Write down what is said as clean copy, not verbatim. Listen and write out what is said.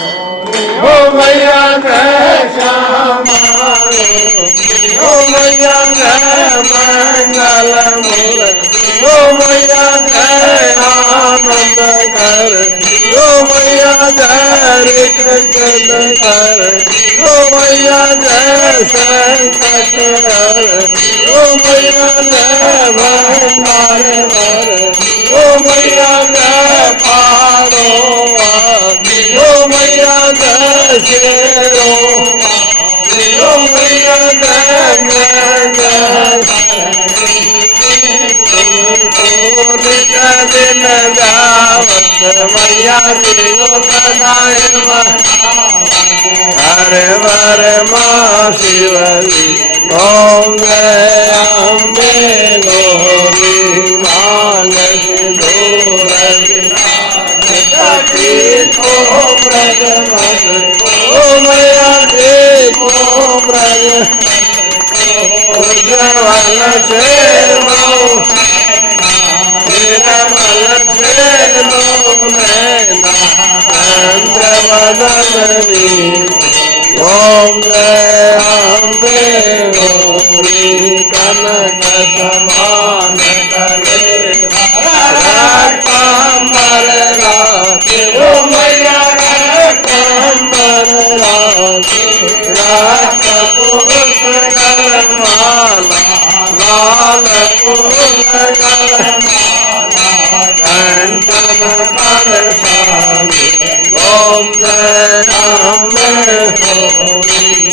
ओ मैया जय श्यामा ओ मैया जय मंगल मूर्ति ओ मैया जय आनंद कर ओ मैया जय कृष्ण कर ओ मैया जय संकट हर ओ मैया जय भंडार भर ओ मैया जय पारो ओ मैया जय शेरो ओ मैया जय दिन जावत मैया जी गोदाय हरे हरे माँ शिवरी ओम जय अम्बे गौरी मांग सिंदूर को ब्रज मत ओ मैया जी को ब्रज उज्जवल से निर्मल से नैना चंद्रवदनी ओम जय अम्बे गौरी कनक समान कले कमर राखे ओ मैया कमर राखे राख पुष्कर माला लाल पुष्कर कंचन पर ओम जय अम्बे गौरी